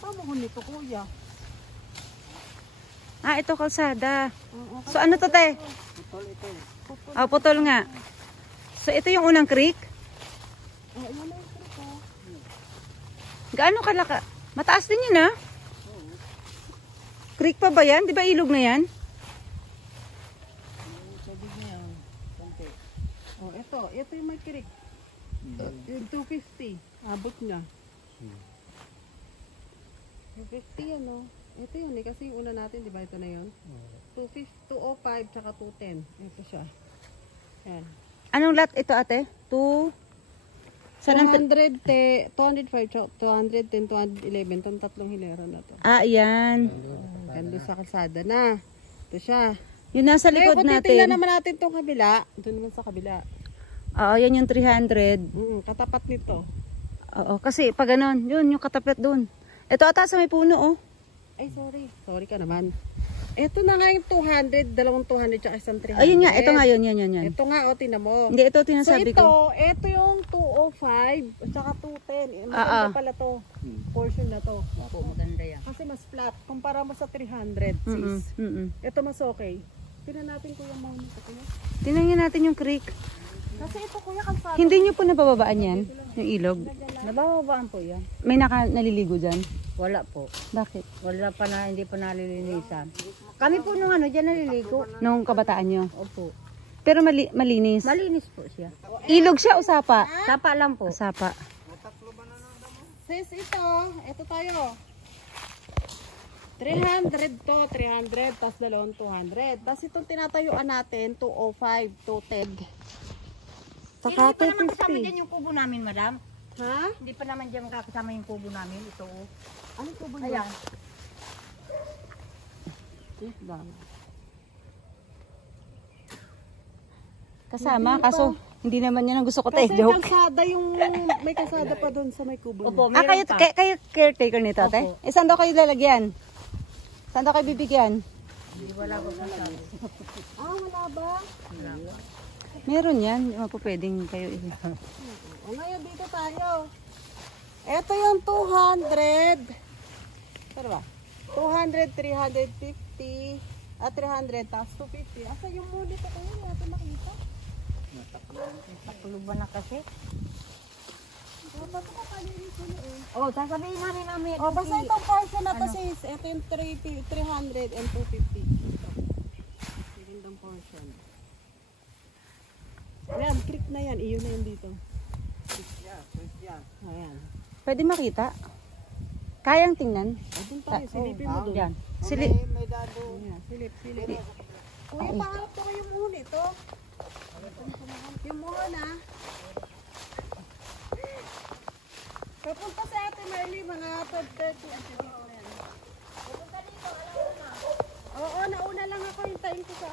Tama ko nito, kuya. Ah, ito kalsada. Okay. So ano to, te? Putol ito. Putol. Oh, putol nga. So ito yung unang creek? Oh, yan ang ito. Gaano kalaka? Mataas din yun, ah. Creek pa ba yan? Di ba ilog na yan? Sabi niya, konti. Oh, ito yung may creek. Yung 250. Abot niya. 250 yan, oh. Ito yun eh, kasi yung una natin, di ba ito na yun? 205, tsaka 210. Ito siya. Yan. Anong lot ito, ate? 205, 205, 210, 211. Itong tatlong hilera na to. Ah, yan. Ganda sa kalsada na. Ito siya. Yung nasa likod Kung titingnan natin. naman natin itong kabila. Doon naman sa kabila. Oo, yan yung 300. Katapat nito. Oo, kasi pag ganon, yun yung katapat doon. Ito ata sa may puno, oh. Ay, sorry. Sorry ka naman. Ito na nga yung 200, dalawang 200 tsaka isang 300. Ayun nga, ito nga yun, yan. Ito nga, o, tinan mo. Hindi, ito So tinasabi ko. ito yung 205 at saka 210. Maganda pala to. Portion na to. Opo, maganda yan. Kasi mas flat. Kumpara mo sa 300, sis. Ito mas okay. Tingnan natin kuya muna ito kuya. Tingnan natin yung creek. Kasi ito kuya kalsada. Hindi nyo po nabababaan yan, yung ilog. Nabababaan po yan. May naliligo dyan. Wala po. Bakit? Wala pa na, hindi pa nalilinisan. Kami po nung ano, dyan naliligo. Nung kabataan nyo. Opo. Pero malinis. Malinis po siya. Ilog siya o sapa? Sapa lang po. Sapa. Sis, ito tayo. 300 to, 300, tapos dalawang 200. Tapos itong tinatayuan natin, 205, 210. Saka Hindi pa naman kasama 250. dyan yung kubo namin, madam. Ha? Hindi pa naman dyan kakasama yung kubo namin. Ito. Anong tubo nyo? Ayan. Kasama, kaso hindi naman yan ang gusto ko tayo. Kasi Joke. kalsada yung, may kalsada pa doon sa may kubo. Opo, Ah, meron pa. kayo caretaker nito, ate? Opo. Eh, saan daw kayo lalagyan? Saan daw kayo bibigyan? Hindi, wala ko sasabi. Wala ba? Meron yan. Hindi mo po pwedeng kayo. O ngayon, dito tayo. Ito yung 200. Ano ba? 200, 350, at 300, tapos 250. Asa yung muli ko kayo? Hindi natin makita. Takuluban na kasi. Ba't ito kapalinis ko na eh? Oh, sasabihin namin namin. O, basta itong portion na to sis. Ito yung 300 and 250. Magandang portion. Ayan, creek na yan. Iyo na yan dito. Ayan. Pwede makita? Kayang tingnan? O, dun tayo. Silipin mo dun. Yan. Sili. Ayan, silip. Kuya, paharap ko yung muhon ito. Yung muhon ha. Papunta sa Ate Marley, mga 12:30. Papunta dito, alauna. Oo, nauna lang ako. Hintayin ko sa